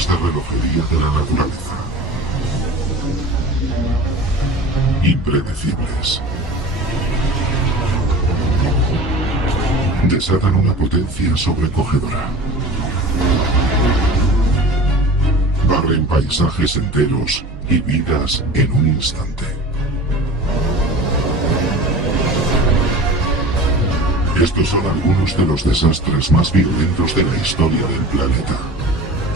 fenómenos de relojería de la naturaleza. Impredecibles. Desatan una potencia sobrecogedora. Barren paisajes enteros y vidas en un instante. Estos son algunos de los desastres más violentos de la historia del planeta.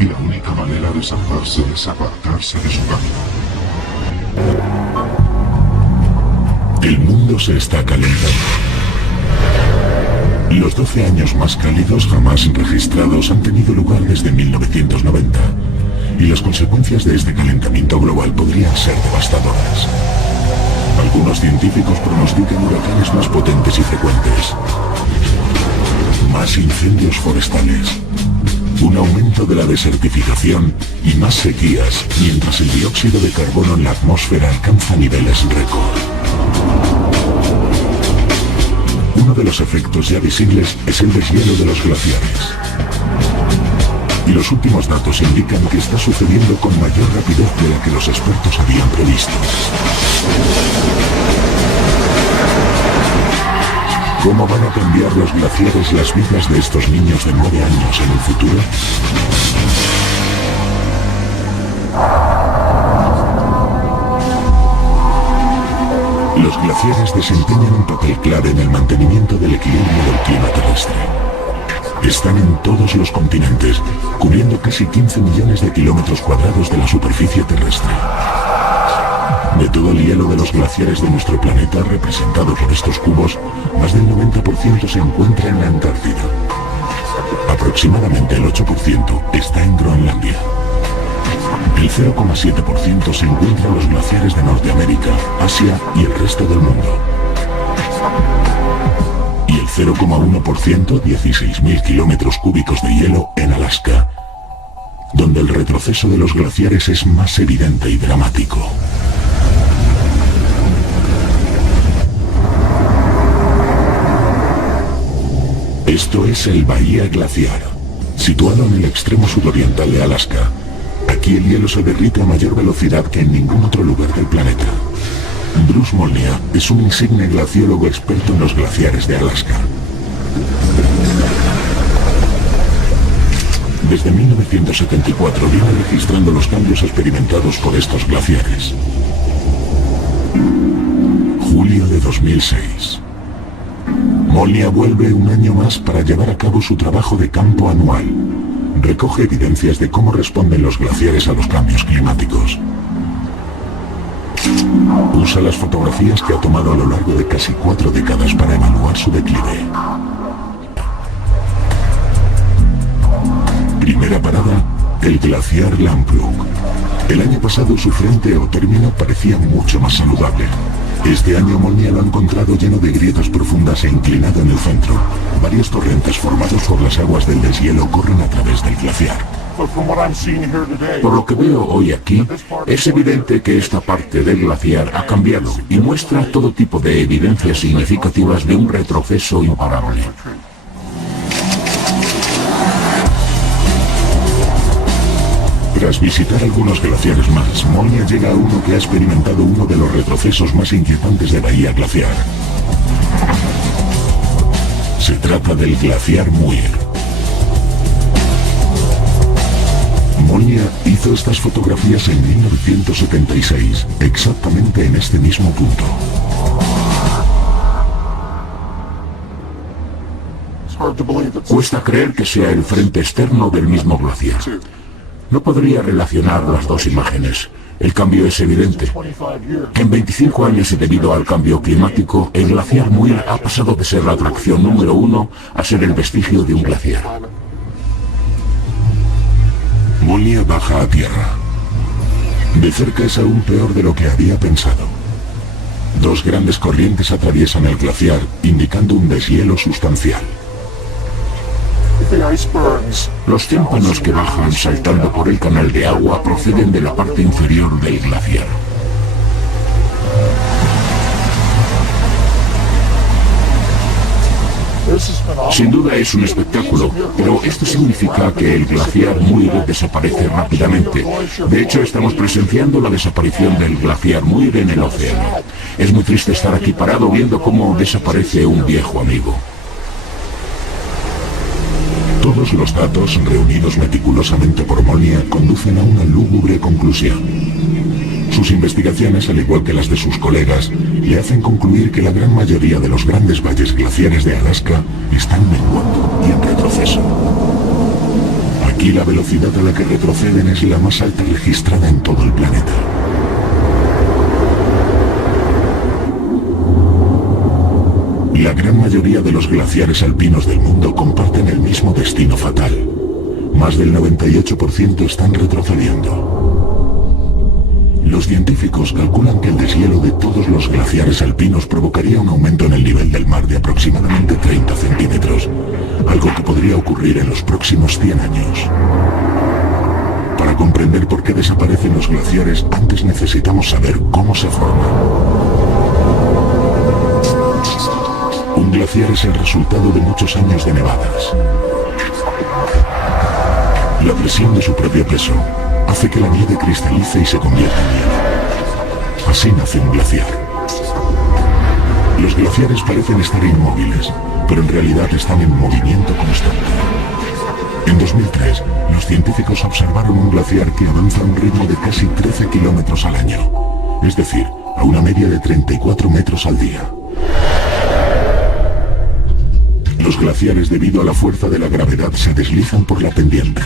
Y la única manera de salvarse es apartarse de su camino. El mundo se está calentando. Los 12 años más cálidos jamás registrados han tenido lugar desde 1990. Y las consecuencias de este calentamiento global podrían ser devastadoras. Algunos científicos pronostican huracanes más potentes y frecuentes. Más incendios forestales. Un aumento de la desertificación y más sequías, mientras el dióxido de carbono en la atmósfera alcanza niveles récord. Uno de los efectos ya visibles es el deshielo de los glaciares. Y los últimos datos indican que está sucediendo con mayor rapidez de la que los expertos habían previsto. ¿Cómo van a cambiar los glaciares las vidas de estos niños de 9 años en el futuro? Los glaciares desempeñan un papel clave en el mantenimiento del equilibrio del clima terrestre. Están en todos los continentes, cubriendo casi 15 millones de kilómetros cuadrados de la superficie terrestre. De todo el hielo de los glaciares de nuestro planeta, representado por estos cubos, más del 90% se encuentra en la Antártida. Aproximadamente el 8% está en Groenlandia. El 0,7% se encuentra en los glaciares de Norteamérica, Asia y el resto del mundo. Y el 0,1%, 16.000 kilómetros cúbicos de hielo en Alaska, donde el retroceso de los glaciares es más evidente y dramático. Esto es el Bahía Glaciar, situado en el extremo sudoriental de Alaska. Aquí el hielo se derrite a mayor velocidad que en ningún otro lugar del planeta. Bruce Molnia es un insigne glaciólogo experto en los glaciares de Alaska. Desde 1974 viene registrando los cambios experimentados por estos glaciares. Julio de 2006. Molnia vuelve un año más para llevar a cabo su trabajo de campo anual. Recoge evidencias de cómo responden los glaciares a los cambios climáticos. Usa las fotografías que ha tomado a lo largo de casi 4 décadas para evaluar su declive. Primera parada, el glaciar Lamplugh. El año pasado su frente o término parecía mucho más saludable. Este año Molnia lo ha encontrado lleno de grietas profundas e inclinado en el centro. Varios torrentes formados por las aguas del deshielo corren a través del glaciar. Por lo que veo hoy aquí, es evidente que esta parte del glaciar ha cambiado y muestra todo tipo de evidencias significativas de un retroceso imparable. Tras visitar algunos glaciares más, Molnia llega a uno que ha experimentado uno de los retrocesos más inquietantes de Bahía Glaciar. Se trata del glaciar Muir. Molnia hizo estas fotografías en 1976, exactamente en este mismo punto. Cuesta creer que sea el frente externo del mismo glaciar. No podría relacionar las dos imágenes. El cambio es evidente. En 25 años y debido al cambio climático, el glaciar Muir ha pasado de ser la atracción número 1 a ser el vestigio de un glaciar. Molnia baja a tierra. De cerca es aún peor de lo que había pensado. Dos grandes corrientes atraviesan el glaciar, indicando un deshielo sustancial. Los témpanos que bajan saltando por el canal de agua proceden de la parte inferior del glaciar. Sin duda es un espectáculo, pero esto significa que el glaciar Muir desaparece rápidamente. De hecho, estamos presenciando la desaparición del glaciar Muir en el océano. Es muy triste estar aquí parado viendo cómo desaparece un viejo amigo. Todos los datos reunidos meticulosamente por Molniya conducen a una lúgubre conclusión. Sus investigaciones, al igual que las de sus colegas, le hacen concluir que la gran mayoría de los grandes valles glaciares de Alaska están menguando y en retroceso. Aquí la velocidad a la que retroceden es la más alta registrada en todo el planeta. La gran mayoría de los glaciares alpinos del mundo comparten el mismo destino fatal. Más del 98% están retrocediendo. Los científicos calculan que el deshielo de todos los glaciares alpinos provocaría un aumento en el nivel del mar de aproximadamente 30 centímetros, algo que podría ocurrir en los próximos 100 años. Para comprender por qué desaparecen los glaciares, antes necesitamos saber cómo se forman. Un glaciar es el resultado de muchos años de nevadas. La presión de su propio peso hace que la nieve cristalice y se convierta en hielo. Así nace un glaciar. Los glaciares parecen estar inmóviles, pero en realidad están en movimiento constante. En 2003, los científicos observaron un glaciar que avanza a un ritmo de casi 13 kilómetros al año, es decir, a una media de 34 metros al día. Los glaciares, debido a la fuerza de la gravedad, se deslizan por la pendiente.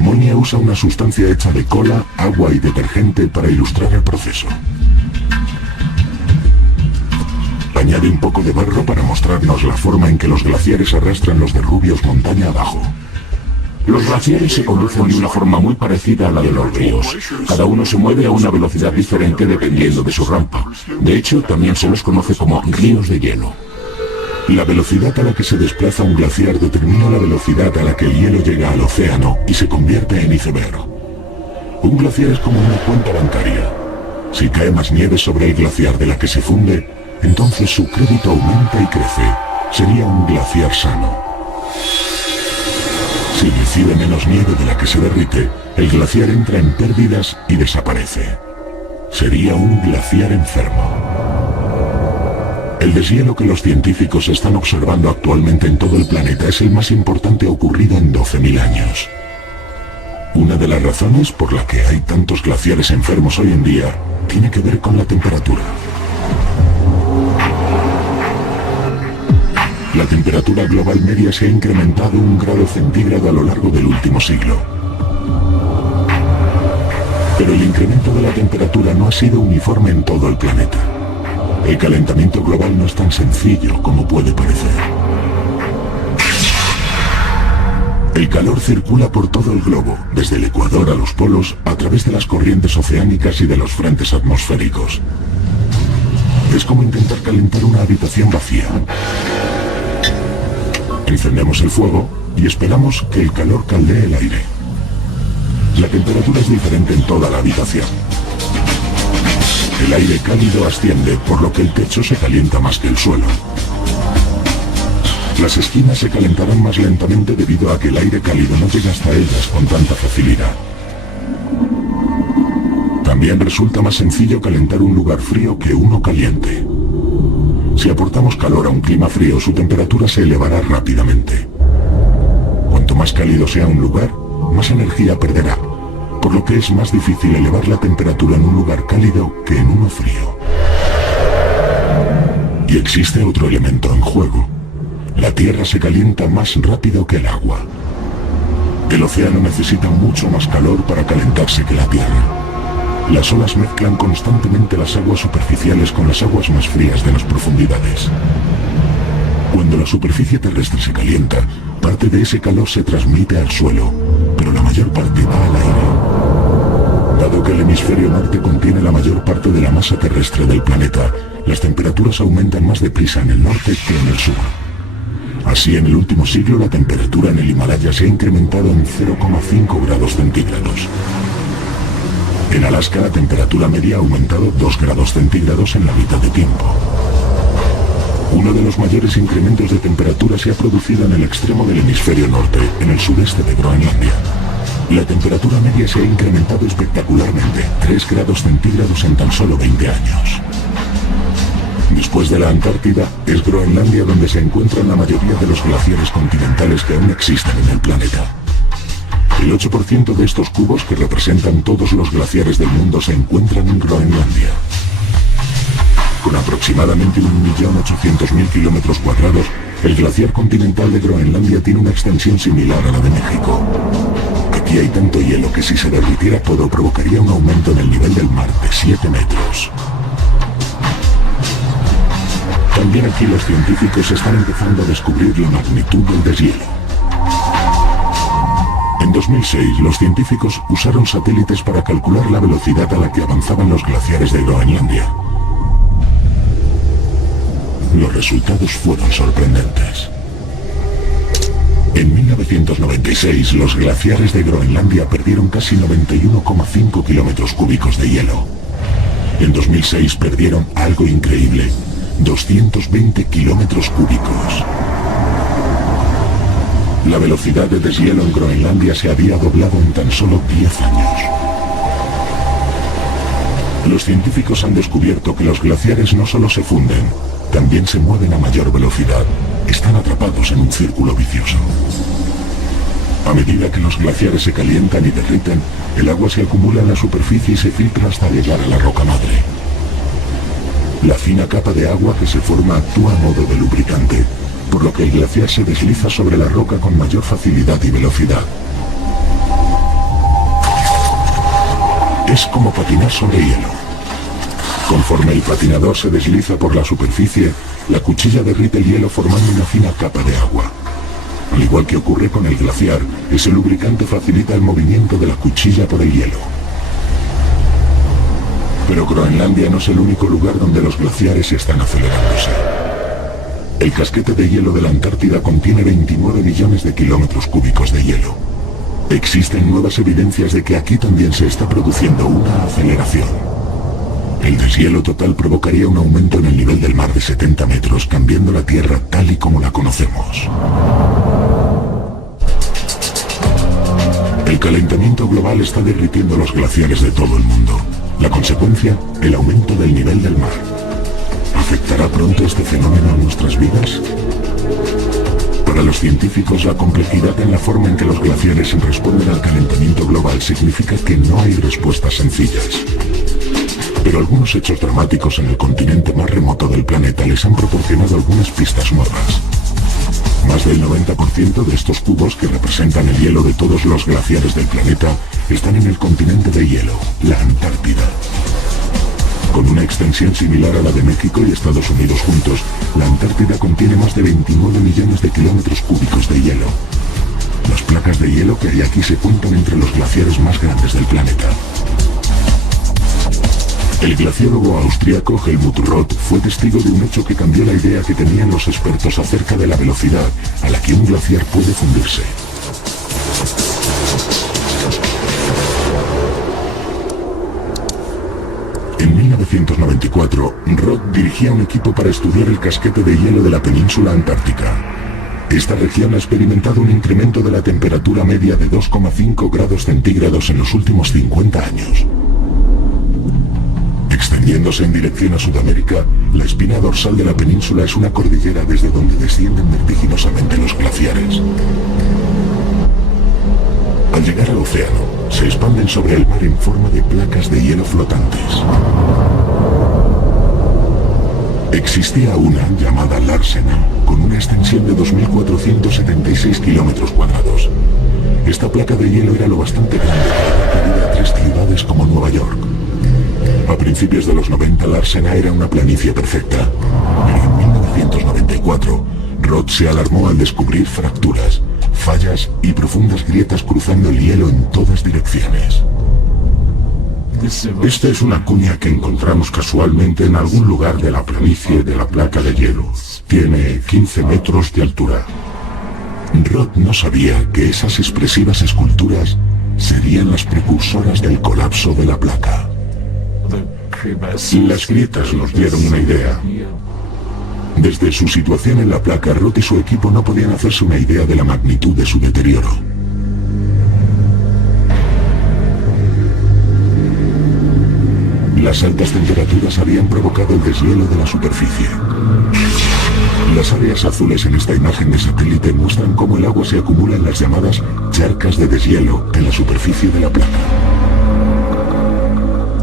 Molniya usa una sustancia hecha de cola, agua y detergente para ilustrar el proceso. Añade un poco de barro para mostrarnos la forma en que los glaciares arrastran los derrubios montaña abajo. Los glaciares se conducen de una forma muy parecida a la de los ríos. Cada uno se mueve a una velocidad diferente dependiendo de su rampa. De hecho, también se los conoce como ríos de hielo. La velocidad a la que se desplaza un glaciar determina la velocidad a la que el hielo llega al océano y se convierte en iceberg. Un glaciar es como una cuenta bancaria. Si cae más nieve sobre el glaciar de la que se funde, entonces su crédito aumenta y crece. Sería un glaciar sano. Si recibe menos nieve de la que se derrite, el glaciar entra en pérdidas y desaparece. Sería un glaciar enfermo. El deshielo que los científicos están observando actualmente en todo el planeta es el más importante ocurrido en 12.000 años. Una de las razones por la que hay tantos glaciares enfermos hoy en día tiene que ver con la temperatura. La temperatura global media se ha incrementado 1 grado centígrado a lo largo del último siglo. Pero el incremento de la temperatura no ha sido uniforme en todo el planeta. El calentamiento global no es tan sencillo como puede parecer. El calor circula por todo el globo, desde el ecuador a los polos, a través de las corrientes oceánicas y de los frentes atmosféricos. Es como intentar calentar una habitación vacía. Encendemos el fuego y esperamos que el calor caldee el aire. La temperatura es diferente en toda la habitación. El aire cálido asciende, por lo que el techo se calienta más que el suelo. Las esquinas se calentarán más lentamente debido a que el aire cálido no llega hasta ellas con tanta facilidad. También resulta más sencillo calentar un lugar frío que uno caliente. Si aportamos calor a un clima frío, su temperatura se elevará rápidamente. Cuanto más cálido sea un lugar, más energía perderá, por lo que es más difícil elevar la temperatura en un lugar cálido que en uno frío. Y existe otro elemento en juego. La Tierra se calienta más rápido que el agua. El océano necesita mucho más calor para calentarse que la Tierra. Las olas mezclan constantemente las aguas superficiales con las aguas más frías de las profundidades. Cuando la superficie terrestre se calienta, parte de ese calor se transmite al suelo, pero la mayor parte va al aire. Dado que el hemisferio norte contiene la mayor parte de la masa terrestre del planeta, las temperaturas aumentan más deprisa en el norte que en el sur. Así, en el último siglo, la temperatura en el Himalaya se ha incrementado en 0,5 grados centígrados. En Alaska, la temperatura media ha aumentado 2 grados centígrados en la mitad de tiempo. Uno de los mayores incrementos de temperatura se ha producido en el extremo del hemisferio norte, en el sudeste de Groenlandia. La temperatura media se ha incrementado espectacularmente, 3 grados centígrados en tan solo 20 años. Después de la Antártida, es Groenlandia donde se encuentran la mayoría de los glaciares continentales que aún existen en el planeta. El 8% de estos cubos, que representan todos los glaciares del mundo, se encuentran en Groenlandia. Con aproximadamente 1.800.000 kilómetros cuadrados, el glaciar continental de Groenlandia tiene una extensión similar a la de México. Aquí hay tanto hielo que si se derritiera todo provocaría un aumento en el nivel del mar de 7 metros. También aquí los científicos están empezando a descubrir la magnitud del deshielo. En 2006, los científicos usaron satélites para calcular la velocidad a la que avanzaban los glaciares de Groenlandia. Los resultados fueron sorprendentes. En 1996, los glaciares de Groenlandia perdieron casi 91,5 kilómetros cúbicos de hielo. En 2006 perdieron algo increíble, 220 kilómetros cúbicos. La velocidad de deshielo en Groenlandia se había doblado en tan solo 10 años. Los científicos han descubierto que los glaciares no solo se funden, también se mueven a mayor velocidad. Están atrapados en un círculo vicioso. A medida que los glaciares se calientan y derriten, el agua se acumula en la superficie y se filtra hasta llegar a la roca madre. La fina capa de agua que se forma actúa a modo de lubricante, por lo que el glaciar se desliza sobre la roca con mayor facilidad y velocidad. Es como patinar sobre hielo. Conforme el patinador se desliza por la superficie, la cuchilla derrite el hielo formando una fina capa de agua. Al igual que ocurre con el glaciar, ese lubricante facilita el movimiento de la cuchilla por el hielo. Pero Groenlandia no es el único lugar donde los glaciares están acelerándose. El casquete de hielo de la Antártida contiene 29 millones de kilómetros cúbicos de hielo. Existen nuevas evidencias de que aquí también se está produciendo una aceleración. El deshielo total provocaría un aumento en el nivel del mar de 70 metros, cambiando la Tierra tal y como la conocemos. El calentamiento global está derritiendo los glaciares de todo el mundo. La consecuencia, el aumento del nivel del mar. ¿Afectará pronto este fenómeno a nuestras vidas? Para los científicos, la complejidad en la forma en que los glaciares responden al calentamiento global significa que no hay respuestas sencillas. Pero algunos hechos dramáticos en el continente más remoto del planeta les han proporcionado algunas pistas nuevas. Más del 90% de estos cubos, que representan el hielo de todos los glaciares del planeta, están en el continente de hielo, la Antártida. Con una extensión similar a la de México y Estados Unidos juntos, la Antártida contiene más de 29 millones de kilómetros cúbicos de hielo. Las placas de hielo que hay aquí se cuentan entre los glaciares más grandes del planeta. El glaciólogo austríaco Helmut Roth fue testigo de un hecho que cambió la idea que tenían los expertos acerca de la velocidad a la que un glaciar puede fundirse. En 1994, Roth dirigía un equipo para estudiar el casquete de hielo de la península antártica. Esta región ha experimentado un incremento de la temperatura media de 2,5 grados centígrados en los últimos 50 años. Extendiéndose en dirección a Sudamérica, la espina dorsal de la península es una cordillera desde donde descienden vertiginosamente los glaciares. Al llegar al océano, se expanden sobre el mar en forma de placas de hielo flotantes. Existía una llamada Larsena, con una extensión de 2.476 kilómetros cuadrados. Esta placa de hielo era lo bastante grande para dar cabida a 3 ciudades como Nueva York. A principios de los 90, Larsena era una planicie perfecta, pero en 1994, Roth se alarmó al descubrir fracturas, fallas y profundas grietas cruzando el hielo en todas direcciones. Esta es una cuña que encontramos casualmente en algún lugar de la planicie de la placa de hielo. Tiene 15 metros de altura. Roth no sabía que esas expresivas esculturas serían las precursoras del colapso de la placa. Las grietas nos dieron una idea. Desde su situación en la placa, Roth y su equipo no podían hacerse una idea de la magnitud de su deterioro. Las altas temperaturas habían provocado el deshielo de la superficie. Las áreas azules en esta imagen de satélite muestran cómo el agua se acumula en las llamadas charcas de deshielo en la superficie de la placa.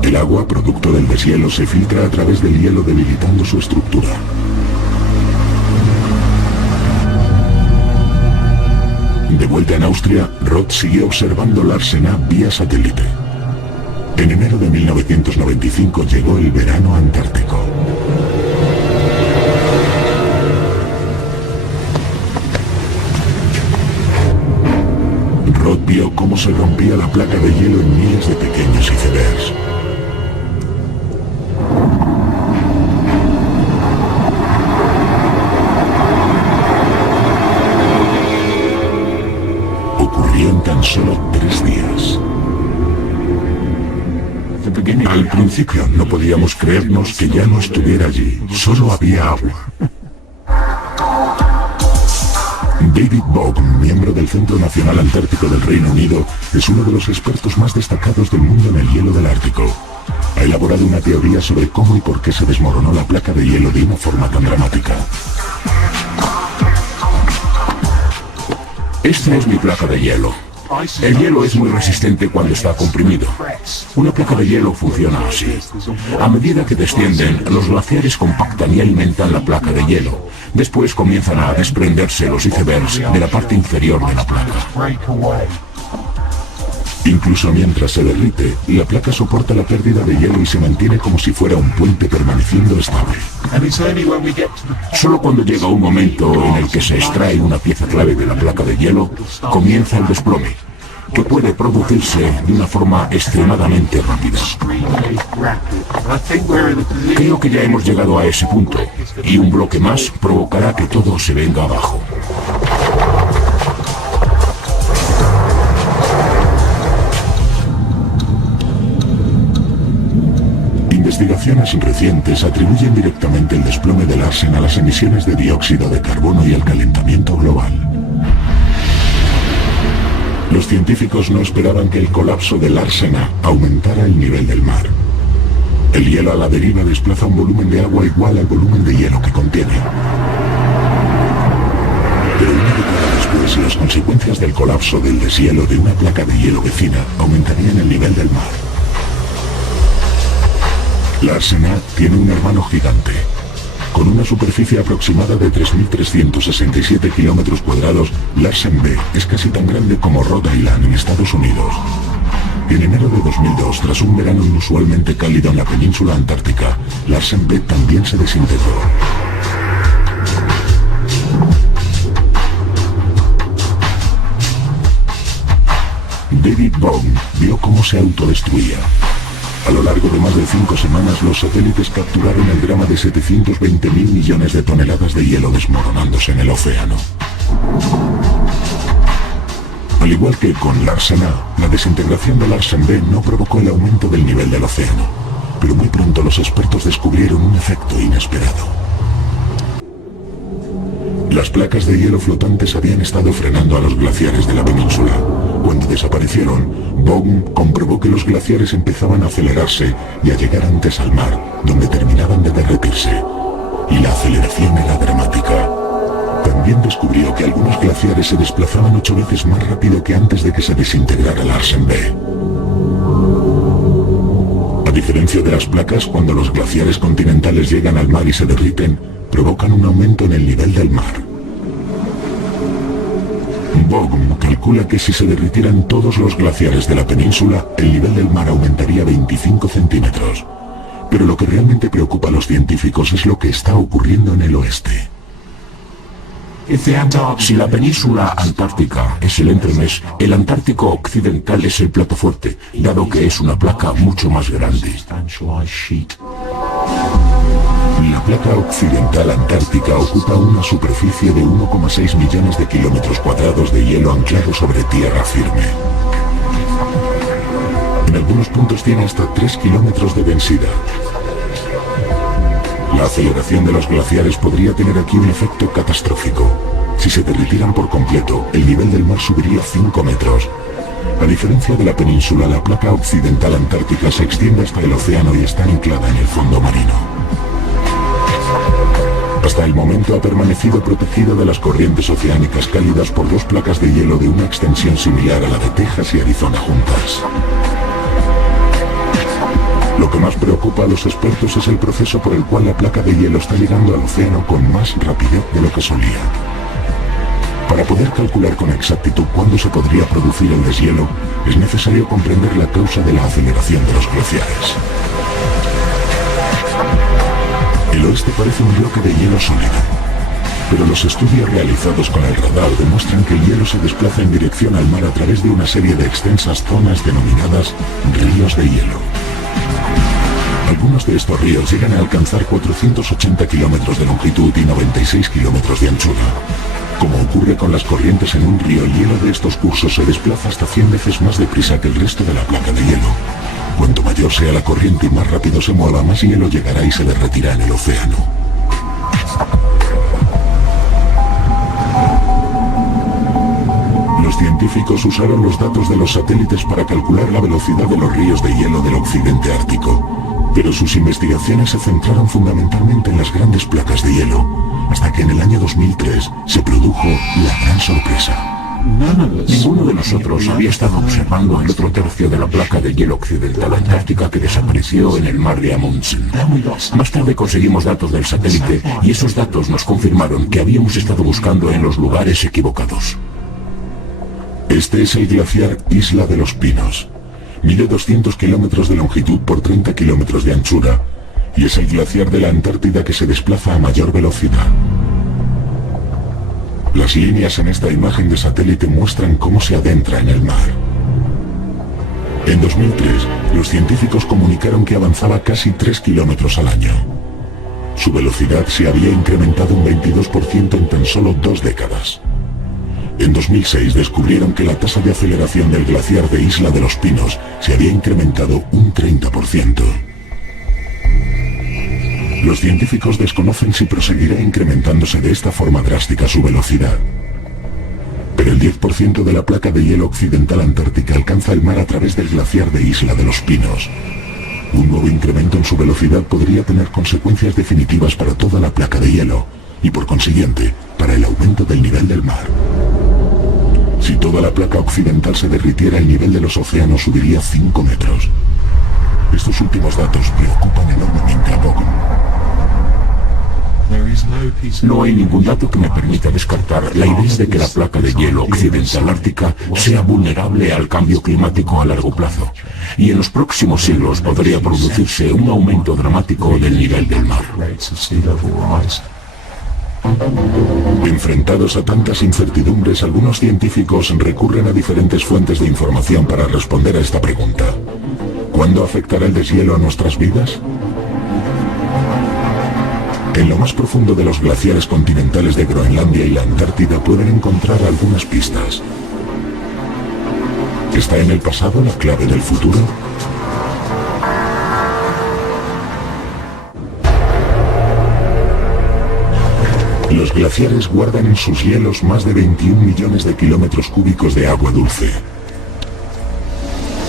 El agua, producto del deshielo, se filtra a través del hielo debilitando su estructura. De vuelta en Austria, Roth siguió observando Larsen A vía satélite. En enero de 1995 llegó el verano antártico. Roth vio cómo se rompía la placa de hielo en miles de pequeños icebergs. Ocurrió en tan solo 3 días. Al principio no podíamos creernos que ya no estuviera allí, solo había agua. David Bohm, miembro del Centro Nacional Antártico del Reino Unido, es uno de los expertos más destacados del mundo en el hielo del Ártico. Ha elaborado una teoría sobre cómo y por qué se desmoronó la placa de hielo de una forma tan dramática. Esta es mi placa de hielo. El hielo es muy resistente cuando está comprimido. Una placa de hielo funciona así. A medida que descienden, los glaciares compactan y alimentan la placa de hielo. Después comienzan a desprenderse los icebergs de la parte inferior de la placa. Incluso mientras se derrite, la placa soporta la pérdida de hielo y se mantiene como si fuera un puente permaneciendo estable. Solo cuando llega un momento en el que se extrae una pieza clave de la placa de hielo, comienza el desplome, que puede producirse de una forma extremadamente rápida. Creo que ya hemos llegado a ese punto, y un bloque más provocará que todo se venga abajo. Investigaciones recientes atribuyen directamente el desplome de Larsen a las emisiones de dióxido de carbono y al calentamiento global. Los científicos no esperaban que el colapso de Larsen A aumentara el nivel del mar. El hielo a la deriva desplaza un volumen de agua igual al volumen de hielo que contiene. Pero una década después, las consecuencias del colapso del deshielo de una placa de hielo vecina aumentarían el nivel del mar. Larsen A tiene un hermano gigante. Con una superficie aproximada de 3.367 kilómetros cuadrados, Larsen B es casi tan grande como Rhode Island en Estados Unidos. En enero de 2002, tras un verano inusualmente cálido en la península antártica, Larsen B también se desintegró. David Bohm vio cómo se autodestruía. A lo largo de más de 5 semanas, los satélites capturaron el drama de 720.000 millones de toneladas de hielo desmoronándose en el océano. Al igual que con Larsen A, la desintegración de Larsen B no provocó el aumento del nivel del océano, pero muy pronto los expertos descubrieron un efecto inesperado. Las placas de hielo flotantes habían estado frenando a los glaciares de la península. Cuando desaparecieron, Bohm comprobó que los glaciares empezaban a acelerarse y a llegar antes al mar, donde terminaban de derretirse. Y la aceleración era dramática. También descubrió que algunos glaciares se desplazaban 8 veces más rápido que antes de que se desintegrara Larsen B. A diferencia de las placas, cuando los glaciares continentales llegan al mar y se derriten, provocan un aumento en el nivel del mar. Bohm calcula que si se derritieran todos los glaciares de la península, el nivel del mar aumentaría 25 centímetros. Pero lo que realmente preocupa a los científicos es lo que está ocurriendo en el oeste. Si la península antártica es el entremés, el Antártico Occidental es el plato fuerte, dado que es una placa mucho más grande. La placa occidental antártica ocupa una superficie de 1,6 millones de kilómetros cuadrados de hielo anclado sobre tierra firme. En algunos puntos tiene hasta 3 kilómetros de densidad. La aceleración de los glaciares podría tener aquí un efecto catastrófico. Si se derritieran por completo, el nivel del mar subiría 5 metros. A diferencia de la península, la placa occidental antártica se extiende hasta el océano y está anclada en el fondo marino. Hasta el momento ha permanecido protegida de las corrientes oceánicas cálidas por dos placas de hielo de una extensión similar a la de Texas y Arizona juntas. Lo que más preocupa a los expertos es el proceso por el cual la placa de hielo está llegando al océano con más rapidez de lo que solía. Para poder calcular con exactitud cuándo se podría producir el deshielo, es necesario comprender la causa de la aceleración de los glaciares. El oeste parece un bloque de hielo sólido, pero los estudios realizados con el radar demuestran que el hielo se desplaza en dirección al mar a través de una serie de extensas zonas denominadas ríos de hielo. Algunos de estos ríos llegan a alcanzar 480 kilómetros de longitud y 96 kilómetros de anchura. Como ocurre con las corrientes en un río, el hielo de estos cursos se desplaza hasta 100 veces más deprisa que el resto de la placa de hielo. Cuanto mayor sea la corriente y más rápido se mueva, más hielo llegará y se derretirá en el océano. Los científicos usaron los datos de los satélites para calcular la velocidad de los ríos de hielo del occidente ártico, pero sus investigaciones se centraron fundamentalmente en las grandes placas de hielo, hasta que en el año 2003 se produjo la gran sorpresa. Ninguno de nosotros había estado observando el otro tercio de la placa de hielo occidental antártica que desapareció en el mar de Amundsen. Más tarde conseguimos datos del satélite y esos datos nos confirmaron que habíamos estado buscando en los lugares equivocados. Este es el glaciar Isla de los Pinos. Mide 200 kilómetros de longitud por 30 kilómetros de anchura y es el glaciar de la Antártida que se desplaza a mayor velocidad. Las líneas en esta imagen de satélite muestran cómo se adentra en el mar. En 2003, los científicos comunicaron que avanzaba casi 3 kilómetros al año. Su velocidad se había incrementado un 22% en tan solo 2 décadas. En 2006 descubrieron que la tasa de aceleración del glaciar de Isla de los Pinos se había incrementado un 30%. Los científicos desconocen si proseguirá incrementándose de esta forma drástica su velocidad. Pero el 10% de la placa de hielo occidental antártica alcanza el mar a través del glaciar de Isla de los Pinos. Un nuevo incremento en su velocidad podría tener consecuencias definitivas para toda la placa de hielo y por consiguiente para el aumento del nivel del mar. Si toda la placa occidental se derritiera, el nivel de los océanos subiría 5 metros. Estos últimos datos preocupan enormemente a Bogan. No hay ningún dato que me permita descartar la idea de que la placa de hielo occidental ártica sea vulnerable al cambio climático a largo plazo, y en los próximos siglos podría producirse un aumento dramático del nivel del mar. Enfrentados a tantas incertidumbres, algunos científicos recurren a diferentes fuentes de información para responder a esta pregunta. ¿Cuándo afectará el deshielo a nuestras vidas? En lo más profundo de los glaciares continentales de Groenlandia y la Antártida pueden encontrar algunas pistas. ¿Está en el pasado la clave del futuro? Los glaciares guardan en sus hielos más de 21 millones de kilómetros cúbicos de agua dulce.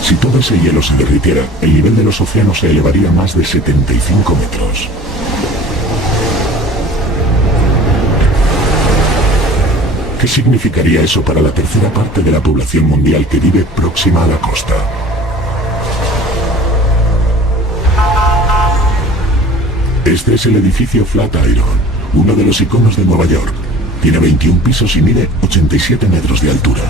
Si todo ese hielo se derritiera, el nivel de los océanos se elevaría más de 75 metros. ¿Qué significaría eso para la tercera parte de la población mundial que vive próxima a la costa? Este es el edificio Flatiron, uno de los iconos de Nueva York. Tiene 21 pisos y mide 87 metros de altura.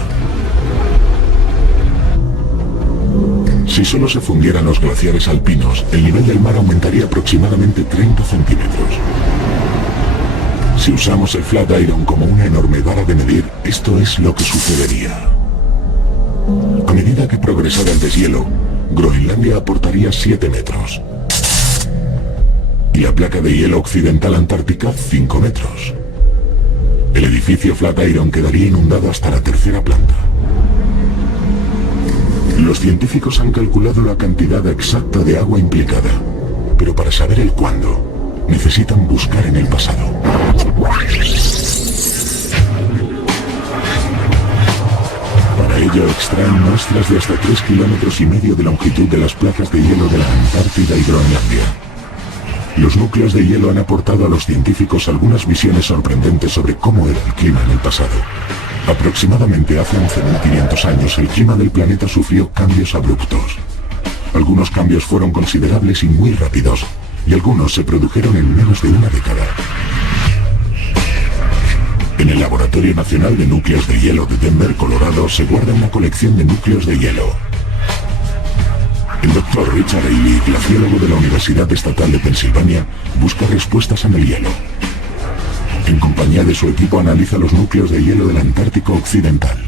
Si solo se fundieran los glaciares alpinos, el nivel del mar aumentaría aproximadamente 30 centímetros. Si usamos el Flatiron como una enorme vara de medir, esto es lo que sucedería. A medida que progresara el deshielo, Groenlandia aportaría 7 metros. Y la placa de hielo occidental antártica 5 metros. El edificio Flatiron quedaría inundado hasta la tercera planta. Los científicos han calculado la cantidad exacta de agua implicada, pero para saber el cuándo, necesitan buscar en el pasado. Para ello extraen muestras de hasta 3,5 kilómetros de longitud de las placas de hielo de la Antártida y Groenlandia. Los núcleos de hielo han aportado a los científicos algunas visiones sorprendentes sobre cómo era el clima en el pasado. Aproximadamente hace 11.500 años el clima del planeta sufrió cambios abruptos. Algunos cambios fueron considerables y muy rápidos, y algunos se produjeron en menos de una década. En el Laboratorio Nacional de Núcleos de Hielo de Denver, Colorado, se guarda una colección de núcleos de hielo. El Dr. Richard Ailey, glaciólogo de la Universidad Estatal de Pensilvania, busca respuestas en el hielo. En compañía de su equipo analiza los núcleos de hielo del Antártico Occidental.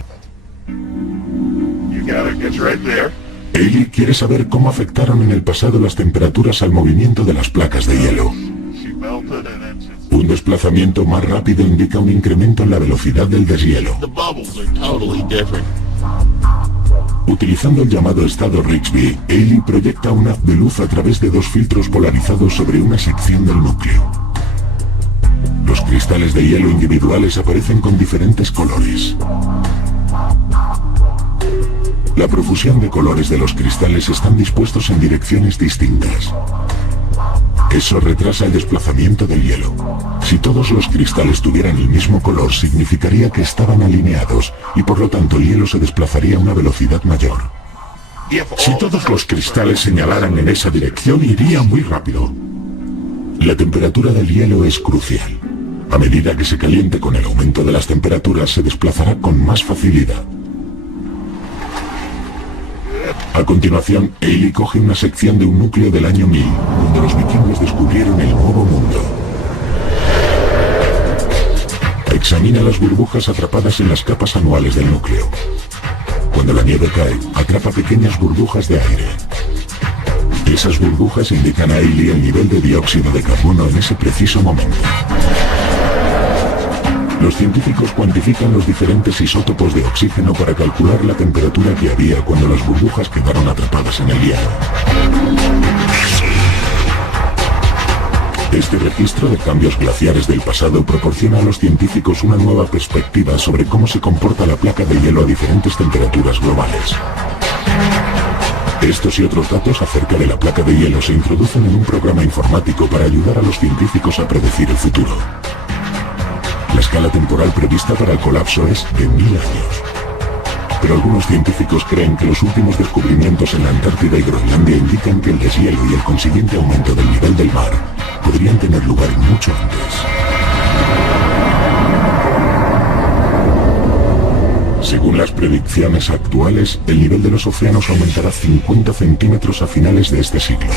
Ailey quiere saber cómo afectaron en el pasado las temperaturas al movimiento de las placas de hielo. Un desplazamiento más rápido indica un incremento en la velocidad del deshielo. Utilizando el llamado estado Rixby, Ailey proyecta un haz de luz a través de 2 filtros polarizados sobre una sección del núcleo. Los cristales de hielo individuales aparecen con diferentes colores. La profusión de colores de los cristales están dispuestos en direcciones distintas. Eso retrasa el desplazamiento del hielo. Si todos los cristales tuvieran el mismo color, significaría que estaban alineados y por lo tanto el hielo se desplazaría a una velocidad mayor. Si todos los cristales señalaran en esa dirección, iría muy rápido. La temperatura del hielo es crucial. A medida que se caliente con el aumento de las temperaturas, se desplazará con más facilidad. A continuación, Ailey coge una sección de un núcleo del año 1000, donde los vikingos descubrieron el Nuevo Mundo. Examina las burbujas atrapadas en las capas anuales del núcleo. Cuando la nieve cae, atrapa pequeñas burbujas de aire. Esas burbujas indican a Ailey el nivel de dióxido de carbono en ese preciso momento. Los científicos cuantifican los diferentes isótopos de oxígeno para calcular la temperatura que había cuando las burbujas quedaron atrapadas en el hielo. Este registro de cambios glaciares del pasado proporciona a los científicos una nueva perspectiva sobre cómo se comporta la placa de hielo a diferentes temperaturas globales. Estos y otros datos acerca de la placa de hielo se introducen en un programa informático para ayudar a los científicos a predecir el futuro. La escala temporal prevista para el colapso es de 1000 años. Pero algunos científicos creen que los últimos descubrimientos en la Antártida y Groenlandia indican que el deshielo y el consiguiente aumento del nivel del mar podrían tener lugar mucho antes. Según las predicciones actuales, el nivel de los océanos aumentará 50 centímetros a finales de este siglo.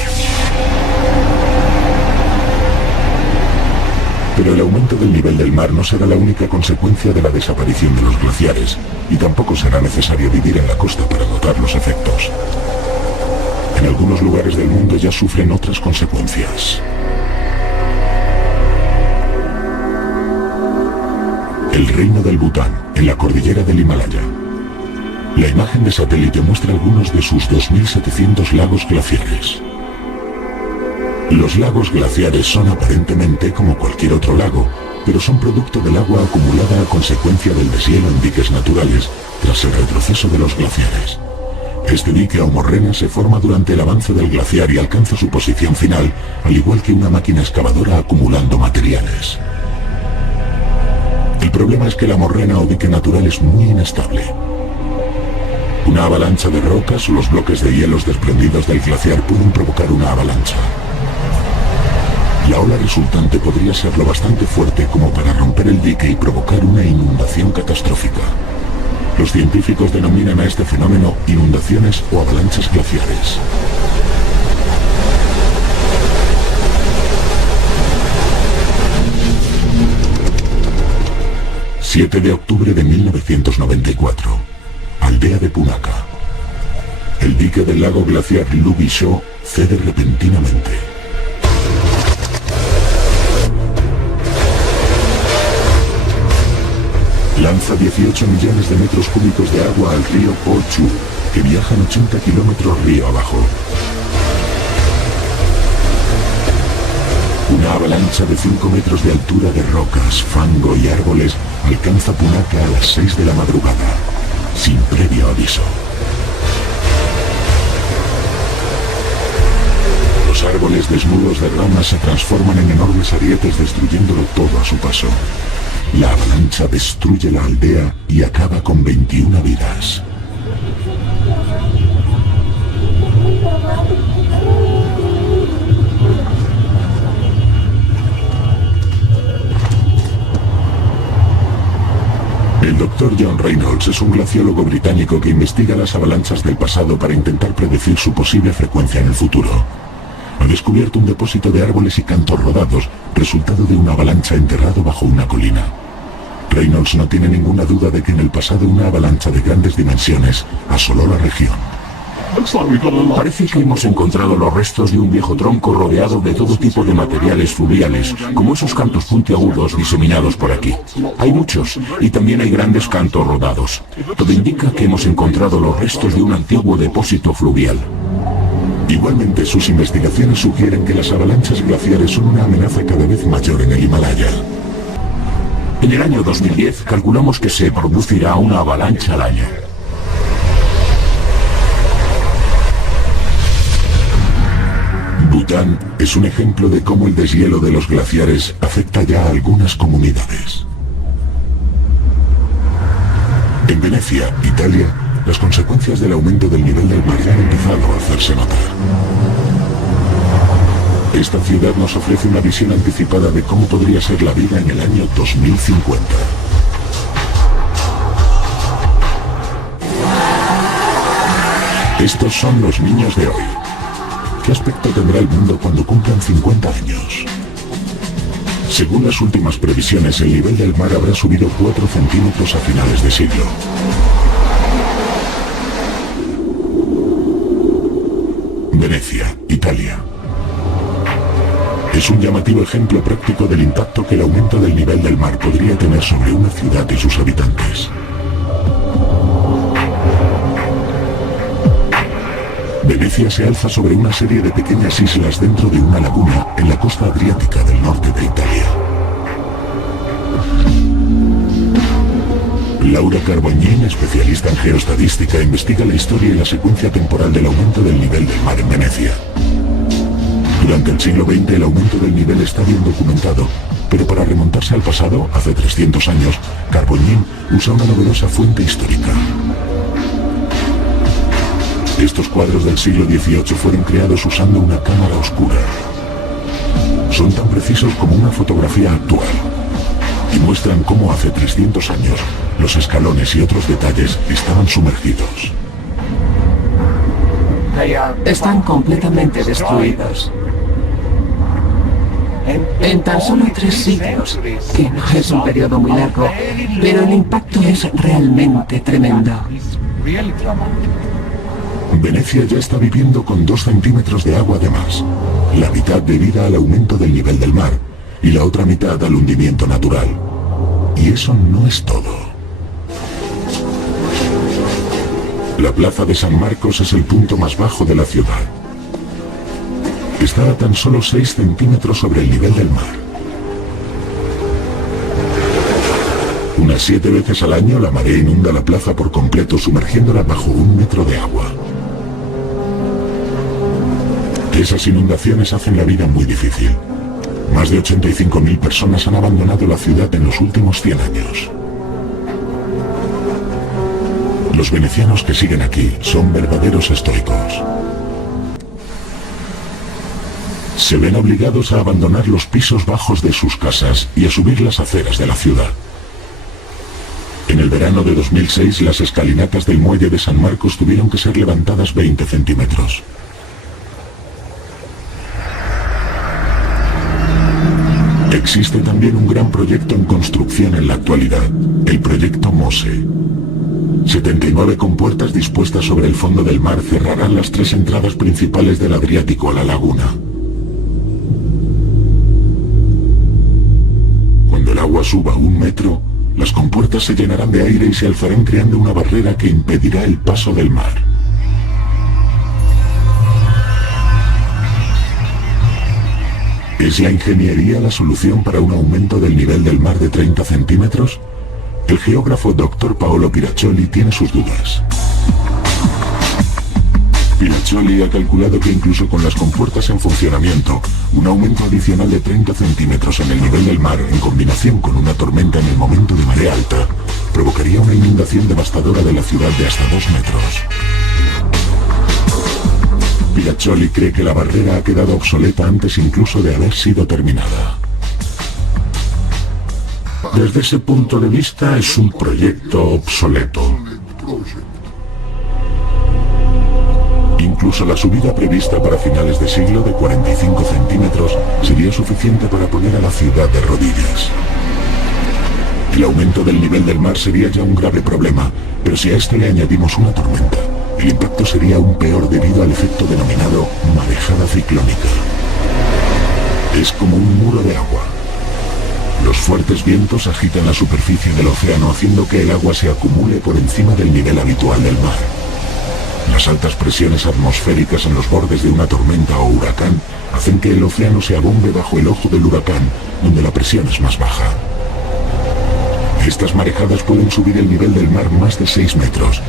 Pero el aumento del nivel del mar no será la única consecuencia de la desaparición de los glaciares, y tampoco será necesario vivir en la costa para notar los efectos. En algunos lugares del mundo ya sufren otras consecuencias. El reino del Bután, en la cordillera del Himalaya. La imagen de satélite muestra algunos de sus 2.700 lagos glaciares. Los lagos glaciares son aparentemente como cualquier otro lago, pero son producto del agua acumulada a consecuencia del deshielo en diques naturales tras el retroceso de los glaciares. Este dique o morrena se forma durante el avance del glaciar y alcanza su posición final, al igual que una máquina excavadora acumulando materiales. El problema es que la morrena o dique natural es muy inestable. Una avalancha de rocas o los bloques de hielos desprendidos del glaciar pueden provocar una avalancha. La ola resultante podría ser lo bastante fuerte como para romper el dique y provocar una inundación catastrófica. Los científicos denominan a este fenómeno inundaciones o avalanchas glaciares. ...7 de octubre de 1994... Aldea de Punaka. El dique del lago glaciar Lubisho cede repentinamente. Lanza 18 millones de metros cúbicos de agua al río Ochu, que viajan 80 kilómetros río abajo. Una avalancha de 5 metros de altura de rocas, fango y árboles alcanza Punakha a las 6 de la madrugada, sin previo aviso. Los árboles desnudos de ramas se transforman en enormes arietes, destruyéndolo todo a su paso. La avalancha destruye la aldea y acaba con 21 vidas. El Dr. John Reynolds es un glaciólogo británico que investiga las avalanchas del pasado para intentar predecir su posible frecuencia en el futuro. Ha descubierto un depósito de árboles y cantos rodados, resultado de una avalancha enterrado bajo una colina. Reynolds no tiene ninguna duda de que en el pasado una avalancha de grandes dimensiones asoló la región. Parece que hemos encontrado los restos de un viejo tronco rodeado de todo tipo de materiales fluviales, como esos cantos puntiagudos diseminados por aquí. Hay muchos, y también hay grandes cantos rodados. Todo indica que hemos encontrado los restos de un antiguo depósito fluvial. Igualmente, sus investigaciones sugieren que las avalanchas glaciares son una amenaza cada vez mayor en el Himalaya. En el año 2010 calculamos que se producirá una avalancha al año. Bután es un ejemplo de cómo el deshielo de los glaciares afecta ya a algunas comunidades. En Venecia, Italia, las consecuencias del aumento del nivel del mar ya han empezado a hacerse notar. Esta ciudad nos ofrece una visión anticipada de cómo podría ser la vida en el año 2050. Estos son los niños de hoy. ¿Qué aspecto tendrá el mundo cuando cumplan 50 años? Según las últimas previsiones, el nivel del mar habrá subido 4 centímetros a finales de siglo. Venecia, Italia. Es un llamativo ejemplo práctico del impacto que el aumento del nivel del mar podría tener sobre una ciudad y sus habitantes. Venecia se alza sobre una serie de pequeñas islas dentro de una laguna en la costa adriática del norte de Italia. Laura Carbonien, especialista en geoestadística, investiga la historia y la secuencia temporal del aumento del nivel del mar en Venecia. Durante el siglo XX el aumento del nivel está bien documentado, pero para remontarse al pasado, hace 300 años, Carbonien usa una novedosa fuente histórica. Estos cuadros del siglo XVIII fueron creados usando una cámara oscura. Son tan precisos como una fotografía actual y muestran cómo hace 300 años los escalones y otros detalles estaban sumergidos. Están completamente destruidos. En tan solo 3 siglos, que no es un periodo muy largo, pero el impacto es realmente tremendo. Venecia ya está viviendo con 2 centímetros de agua de más, la mitad debida al aumento del nivel del mar y la otra mitad al hundimiento natural. Y eso no es todo. La plaza de San Marcos es el punto más bajo de la ciudad. Está a tan solo 6 centímetros sobre el nivel del mar. Unas 7 veces al año la marea inunda la plaza por completo, sumergiéndola bajo 1 metro de agua. Esas inundaciones hacen la vida muy difícil. Más de 85.000 personas han abandonado la ciudad en los últimos 100 años. Los venecianos que siguen aquí son verdaderos estoicos. Se ven obligados a abandonar los pisos bajos de sus casas y a subir las aceras de la ciudad. En el verano de 2006, las escalinatas del muelle de San Marcos tuvieron que ser levantadas 20 centímetros. Existe también un gran proyecto en construcción en la actualidad, el proyecto MOSE. 79 compuertas dispuestas sobre el fondo del mar cerrarán las 3 entradas principales del Adriático a la laguna. Cuando el agua suba 1 metro, las compuertas se llenarán de aire y se alzarán creando una barrera que impedirá el paso del mar. ¿Es la ingeniería la solución para un aumento del nivel del mar de 30 centímetros? El geógrafo Dr. Paolo Piraccioli tiene sus dudas. Piraccioli ha calculado que incluso con las compuertas en funcionamiento, un aumento adicional de 30 centímetros en el nivel del mar, en combinación con una tormenta en el momento de marea alta, provocaría una inundación devastadora de la ciudad de hasta 2 metros. Piraccioli cree que la barrera ha quedado obsoleta antes incluso de haber sido terminada. Desde ese punto de vista es un proyecto obsoleto. Incluso la subida prevista para finales de siglo de 45 centímetros sería suficiente para poner a la ciudad de rodillas. El aumento del nivel del mar sería ya un grave problema, pero si a esto le añadimos una tormenta, el impacto sería aún peor debido al efecto denominado marejada ciclónica. Es como un muro de agua. Los fuertes vientos agitan la superficie del océano haciendo que el agua se acumule por encima del nivel habitual del mar. Las altas presiones atmosféricas en los bordes de una tormenta o huracán hacen que el océano se abombe bajo el ojo del huracán, donde la presión es más baja. Estas marejadas pueden subir el nivel del mar más de 6 metros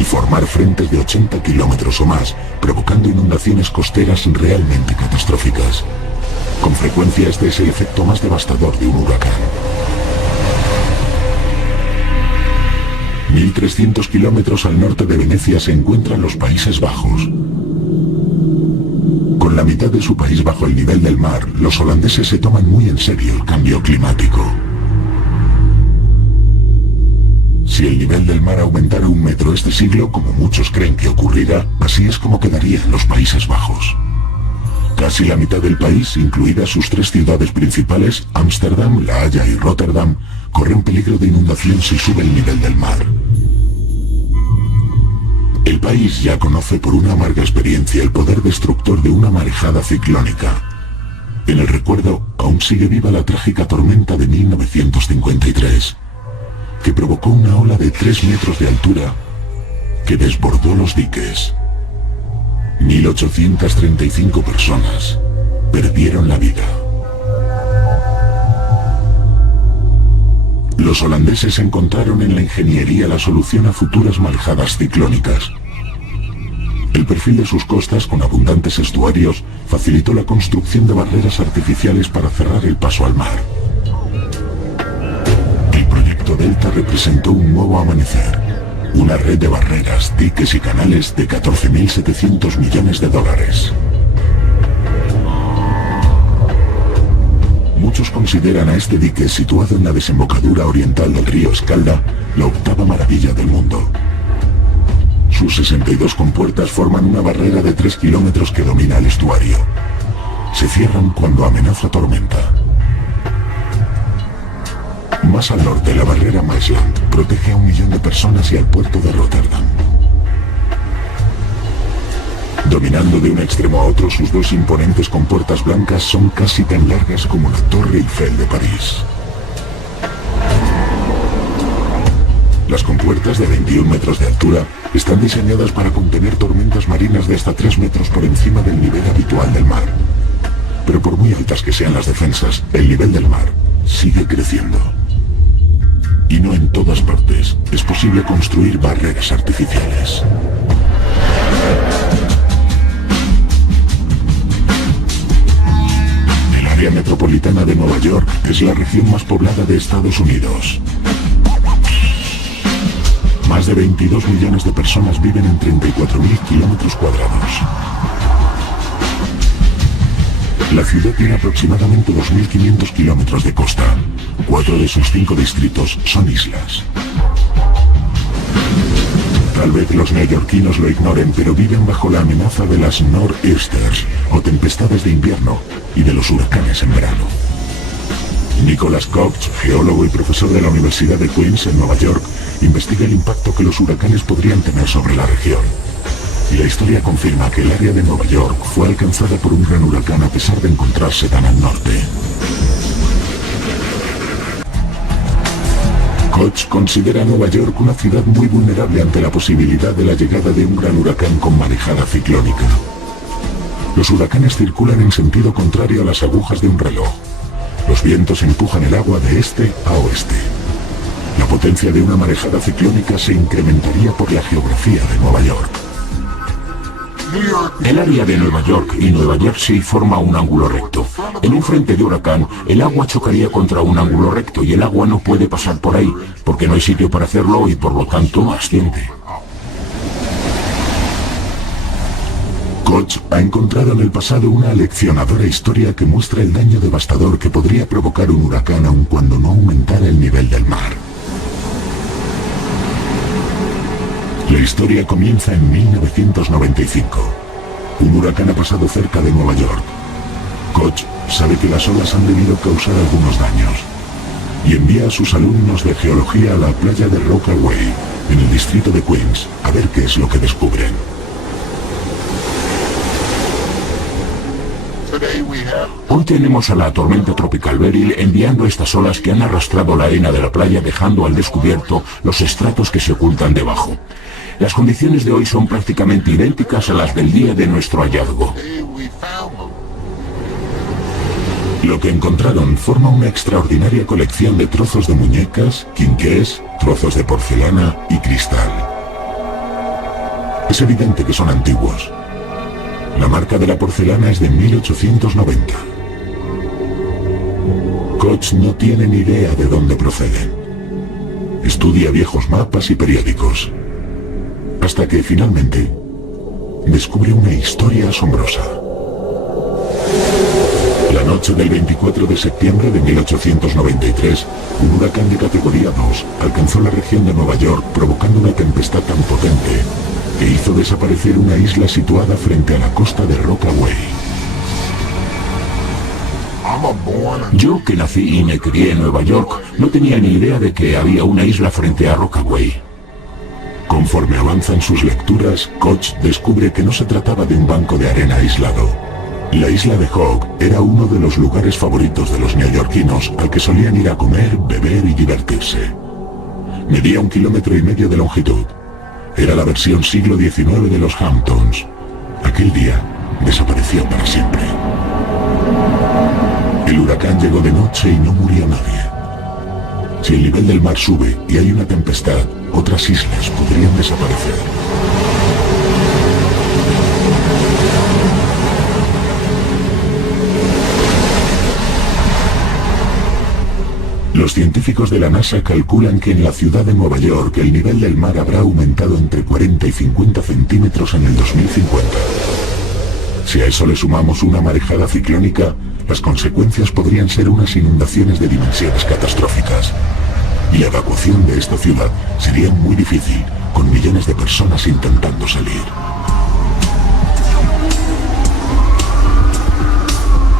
y formar frentes de 80 kilómetros o más, provocando inundaciones costeras realmente catastróficas. Con frecuencia este es el efecto más devastador de un huracán. 1.300 kilómetros al norte de Venecia se encuentran los Países Bajos. Con la mitad de su país bajo el nivel del mar, los holandeses se toman muy en serio el cambio climático. Si el nivel del mar aumentara 1 metro este siglo, como muchos creen que ocurrirá, así es como quedarían los Países Bajos. Casi la mitad del país, incluidas sus 3 ciudades principales, Ámsterdam, La Haya y Rotterdam, corren peligro de inundación si sube el nivel del mar. El país ya conoce por una amarga experiencia el poder destructor de una marejada ciclónica. En el recuerdo aún sigue viva la trágica tormenta de 1953, que provocó una ola de 3 metros de altura que desbordó los diques. 1.835 personas perdieron la vida. Los holandeses encontraron en la ingeniería la solución a futuras marejadas ciclónicas. El perfil de sus costas, con abundantes estuarios, facilitó la construcción de barreras artificiales para cerrar el paso al mar. El proyecto Delta representó un nuevo amanecer, una red de barreras, diques y canales de 14.700 millones de dólares. Muchos consideran a este dique, situado en la desembocadura oriental del río Escalda, la 8ª maravilla del mundo. Sus 62 compuertas forman una barrera de 3 kilómetros que domina el estuario. Se cierran cuando amenaza tormenta. Más al norte, la barrera Maesland protege a 1 millón de personas y al puerto de Rotterdam. Dominando de un extremo a otro, sus 2 imponentes compuertas blancas son casi tan largas como la Torre Eiffel de París. Las compuertas de 21 metros de altura están diseñadas para contener tormentas marinas de hasta 3 metros por encima del nivel habitual del mar. Pero por muy altas que sean las defensas, el nivel del mar sigue creciendo. Y no en todas partes es posible construir barreras artificiales. El área metropolitana de Nueva York es la región más poblada de Estados Unidos. Más de 22 millones de personas viven en 34.000 kilómetros cuadrados. La ciudad tiene aproximadamente 2.500 kilómetros de costa. 4 de sus 5 distritos son islas. Tal vez los neoyorquinos lo ignoren, pero viven bajo la amenaza de las nor'easters, o tempestades de invierno, y de los huracanes en verano. Nicholas Cox, geólogo y profesor de la Universidad de Queens en Nueva York, investiga el impacto que los huracanes podrían tener sobre la región. Y la historia confirma que el área de Nueva York fue alcanzada por un gran huracán a pesar de encontrarse tan al norte. Koch considera a Nueva York una ciudad muy vulnerable ante la posibilidad de la llegada de un gran huracán con marejada ciclónica. Los huracanes circulan en sentido contrario a las agujas de un reloj. Los vientos empujan el agua de este a oeste. La potencia de una marejada ciclónica se incrementaría por la geografía de Nueva York. El área de Nueva York y Nueva Jersey forma un ángulo recto. En un frente de huracán, el agua chocaría contra un ángulo recto y el agua no puede pasar por ahí, porque no hay sitio para hacerlo y por lo tanto asciende. Koch ha encontrado en el pasado una aleccionadora historia que muestra el daño devastador que podría provocar un huracán aun cuando no aumentara el nivel del mar. La historia comienza en 1995. Un huracán ha pasado cerca de Nueva York. Koch sabe que las olas han debido causar algunos daños y envía a sus alumnos de geología a la playa de Rockaway, en el distrito de Queens, a ver qué es lo que descubren. Hoy tenemos a la tormenta tropical Beryl enviando estas olas que han arrastrado la arena de la playa, dejando al descubierto los estratos que se ocultan debajo. Las condiciones de hoy son prácticamente idénticas a las del día de nuestro hallazgo. Lo que encontraron forma una extraordinaria colección de trozos de muñecas, quinqués, trozos de porcelana y cristal. Es evidente que son antiguos. La marca de la porcelana es de 1890. Koch no tiene ni idea de dónde proceden. Estudia viejos mapas y periódicos, hasta que finalmente descubre una historia asombrosa. La noche del 24 de septiembre de 1893, un huracán de categoría 2 alcanzó la región de Nueva York, provocando una tempestad tan potente que hizo desaparecer una isla situada frente a la costa de Rockaway. Yo, que nací y me crié en Nueva York, no tenía ni idea de que había una isla frente a Rockaway. Conforme avanzan sus lecturas, Koch descubre que no se trataba de un banco de arena aislado. La isla de Hog era uno de los lugares favoritos de los neoyorquinos al que solían ir a comer, beber y divertirse. Medía 1,5 kilómetros de longitud. Era la versión siglo XIX de los Hamptons. Aquel día desapareció para siempre. El huracán llegó de noche y no murió nadie. Si el nivel del mar sube y hay una tempestad, otras islas podrían desaparecer. Los científicos de la NASA calculan que en la ciudad de Nueva York el nivel del mar habrá aumentado entre 40 y 50 centímetros en el 2050. Si a eso le sumamos una marejada ciclónica, las consecuencias podrían ser unas inundaciones de dimensiones catastróficas. Y la evacuación de esta ciudad sería muy difícil, con millones de personas intentando salir.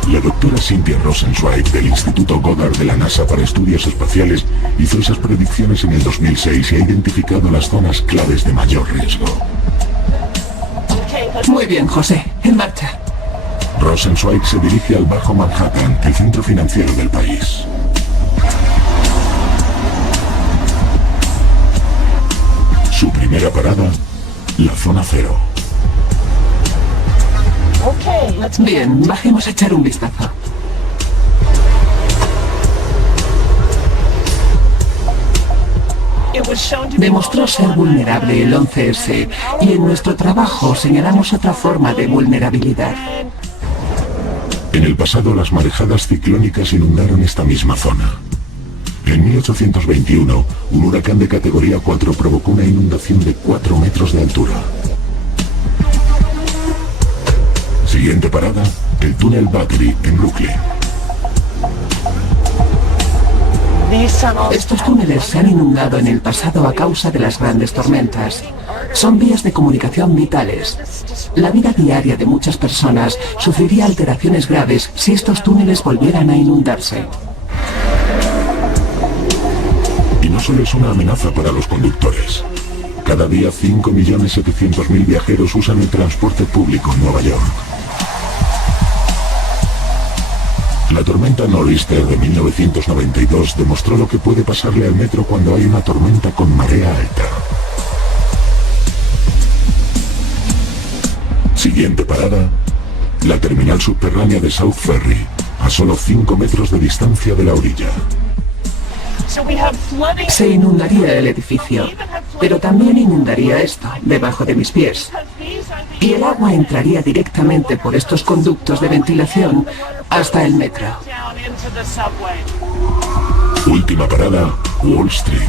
La doctora Cynthia Rosenzweig del Instituto Goddard de la NASA para Estudios Espaciales hizo esas predicciones en el 2006 y ha identificado las zonas claves de mayor riesgo. Muy bien, José. En marcha. Rosenzweig se dirige al Bajo Manhattan, el centro financiero del país. Su primera parada, la zona cero. Bien, bajemos a echar un vistazo. Demostró ser vulnerable el 11S y en nuestro trabajo señalamos otra forma de vulnerabilidad. En el pasado las marejadas ciclónicas inundaron esta misma zona. En 1821, un huracán de categoría 4 provocó una inundación de 4 metros de altura. Siguiente parada, el túnel Battery en Brooklyn. Estos túneles se han inundado en el pasado a causa de las grandes tormentas. Son vías de comunicación vitales. La vida diaria de muchas personas sufriría alteraciones graves si estos túneles volvieran a inundarse. Y no solo es una amenaza para los conductores. Cada día 5.700.000 viajeros usan el transporte público en Nueva York. La tormenta Nor'easter de 1992 demostró lo que puede pasarle al metro cuando hay una tormenta con marea alta. Siguiente parada, la terminal subterránea de South Ferry, a solo 5 metros de distancia de la orilla. Se inundaría el edificio, pero también inundaría esto, debajo de mis pies. Y el agua entraría directamente por estos conductos de ventilación hasta el metro. Última parada, Wall Street.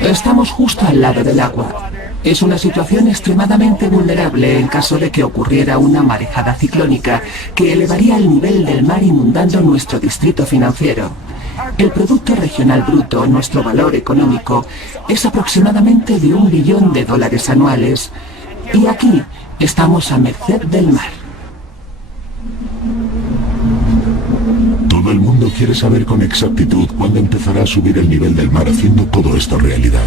Estamos justo al lado del agua. Es una situación extremadamente vulnerable en caso de que ocurriera una marejada ciclónica que elevaría el nivel del mar inundando nuestro distrito financiero. El Producto Regional Bruto, nuestro valor económico, es aproximadamente de $1 billón anuales. Y aquí estamos a merced del mar. Todo el mundo quiere saber con exactitud cuándo empezará a subir el nivel del mar haciendo todo esto realidad.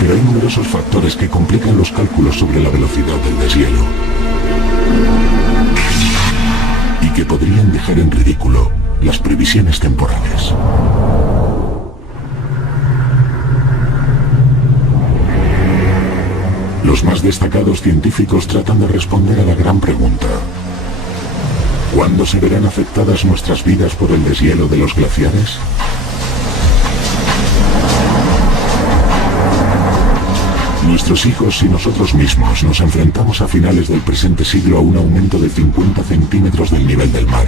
Pero hay numerosos factores que complican los cálculos sobre la velocidad del deshielo. Y que podrían dejar en ridículo las previsiones temporales. Los más destacados científicos tratan de responder a la gran pregunta: ¿cuándo se verán afectadas nuestras vidas por el deshielo de los glaciares? Nuestros hijos y nosotros mismos nos enfrentamos a finales del presente siglo a un aumento de 50 centímetros del nivel del mar.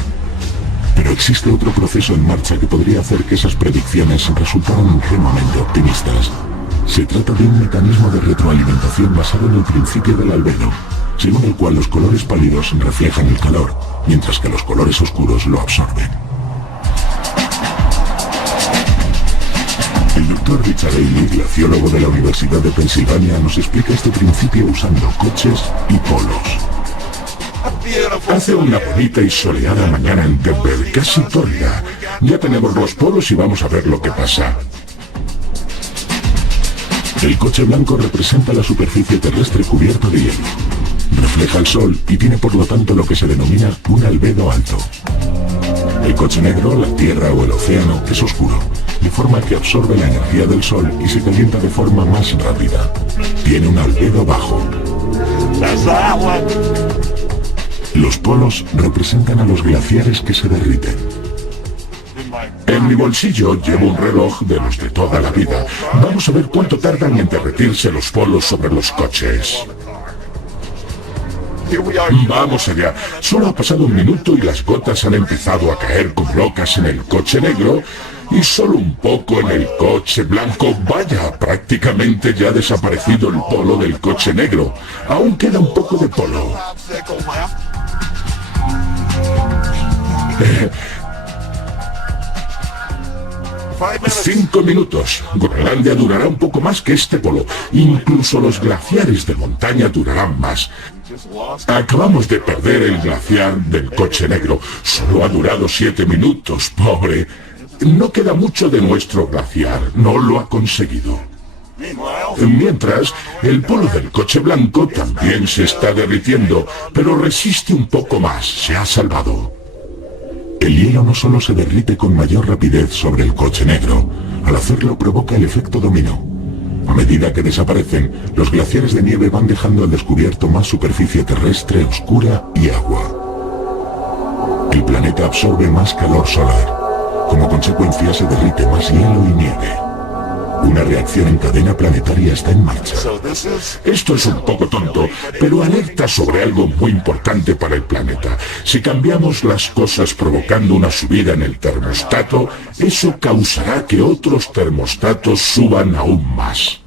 Pero existe otro proceso en marcha que podría hacer que esas predicciones resultaran ingenuamente optimistas. Se trata de un mecanismo de retroalimentación basado en el principio del albedo, según el cual los colores pálidos reflejan el calor, mientras que los colores oscuros lo absorben. El Dr. Richard Ailey, glaciólogo de la Universidad de Pensilvania, nos explica este principio usando coches y polos. Hace una bonita y soleada mañana en Denver, casi tórrida. Ya tenemos los polos y vamos a ver lo que pasa. El coche blanco representa la superficie terrestre cubierta de hielo. Refleja el sol y tiene por lo tanto lo que se denomina un albedo alto. El coche negro, la tierra o el océano, es oscuro, de forma que absorbe la energía del sol y se calienta de forma más rápida. Tiene un albedo bajo. Los polos representan a los glaciares que se derriten. En mi bolsillo llevo un reloj de los de toda la vida. Vamos a ver cuánto tardan en derretirse los polos sobre los coches. Vamos allá. Solo ha pasado un minuto y las gotas han empezado a caer como locas en el coche negro y solo un poco en el coche blanco. Vaya, prácticamente ya ha desaparecido el polo del coche negro. Aún queda un poco de polo. 5 minutos. Groenlandia durará un poco más que este polo. Incluso los glaciares de montaña durarán más. Acabamos de perder el glaciar del coche negro. Solo ha durado 7 minutos, pobre. No queda mucho de nuestro glaciar. No lo ha conseguido. Mientras, el polo del coche blanco también se está derritiendo, pero resiste un poco más. Se ha salvado. El hielo no solo se derrite con mayor rapidez sobre el coche negro, al hacerlo provoca el efecto dominó. A medida que desaparecen, los glaciares de nieve van dejando al descubierto más superficie terrestre oscura y agua. El planeta absorbe más calor solar. Como consecuencia se derrite más hielo y nieve. Una reacción en cadena planetaria está en marcha. Esto es un poco tonto, pero alerta sobre algo muy importante para el planeta. Si cambiamos las cosas provocando una subida en el termostato, eso causará que otros termostatos suban aún más.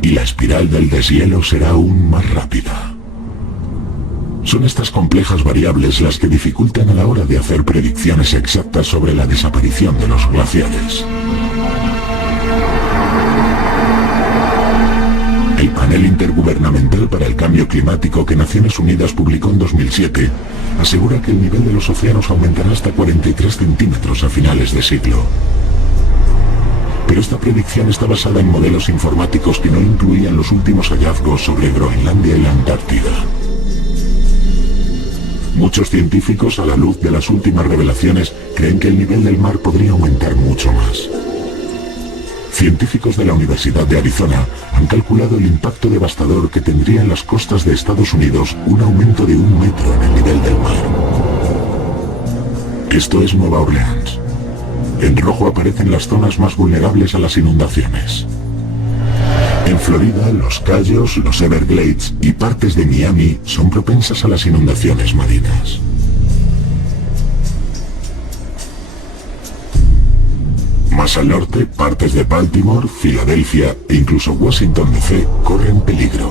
Y la espiral del deshielo será aún más rápida. Son estas complejas variables las que dificultan a la hora de hacer predicciones exactas sobre la desaparición de los glaciares. El Panel Intergubernamental para el Cambio Climático que Naciones Unidas publicó en 2007 asegura que el nivel de los océanos aumentará hasta 43 centímetros a finales de siglo. Pero esta predicción está basada en modelos informáticos que no incluían los últimos hallazgos sobre Groenlandia y la Antártida. Muchos científicos, a la luz de las últimas revelaciones, creen que el nivel del mar podría aumentar mucho más. Científicos de la Universidad de Arizona han calculado el impacto devastador que tendría en las costas de Estados Unidos un aumento de 1 metro en el nivel del mar. Esto es Nueva Orleans. En rojo aparecen las zonas más vulnerables a las inundaciones. En Florida, los Cayos, los Everglades y partes de Miami son propensas a las inundaciones marinas. Más al norte, partes de Baltimore, Filadelfia e incluso Washington D.C. corren peligro.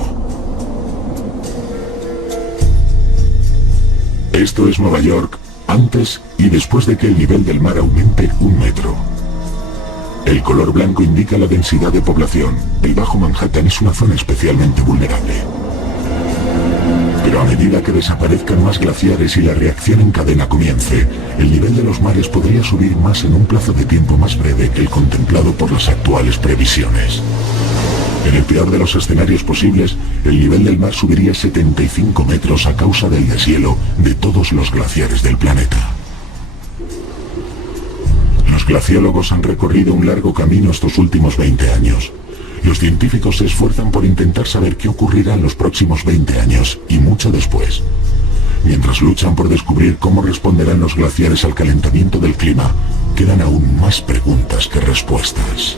Esto es Nueva York, antes y después de que el nivel del mar aumente 1 metro. El color blanco indica la densidad de población. El Bajo Manhattan es una zona especialmente vulnerable. Pero a medida que desaparezcan más glaciares y la reacción en cadena comience, el nivel de los mares podría subir más en un plazo de tiempo más breve que el contemplado por las actuales previsiones. En el peor de los escenarios posibles, el nivel del mar subiría 75 metros a causa del deshielo de todos los glaciares del planeta. Los glaciólogos han recorrido un largo camino estos últimos 20 años. Los científicos se esfuerzan por intentar saber qué ocurrirá en los próximos 20 años y mucho después. Mientras luchan por descubrir cómo responderán los glaciares al calentamiento del clima, quedan aún más preguntas que respuestas.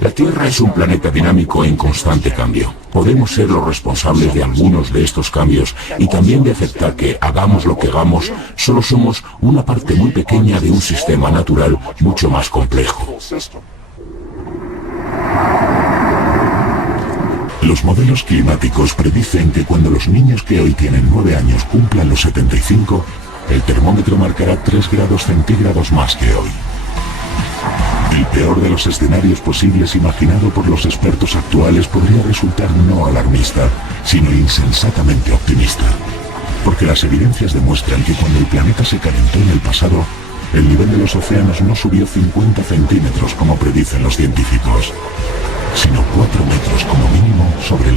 La Tierra es un planeta dinámico en constante cambio. Podemos ser los responsables de algunos de estos cambios y también de aceptar que, hagamos lo que hagamos, solo somos una parte muy pequeña de un sistema natural mucho más complejo. Los modelos climáticos predicen que cuando los niños que hoy tienen 9 años cumplan los 75, el termómetro marcará 3 grados centígrados más que hoy. El peor de los escenarios posibles imaginado por los expertos actuales podría resultar no alarmista, sino insensatamente optimista. Porque las evidencias demuestran que cuando el planeta se calentó en el pasado, el nivel de los océanos no subió 50 centímetros como predicen los científicos, sino 4 metros como mínimo sobre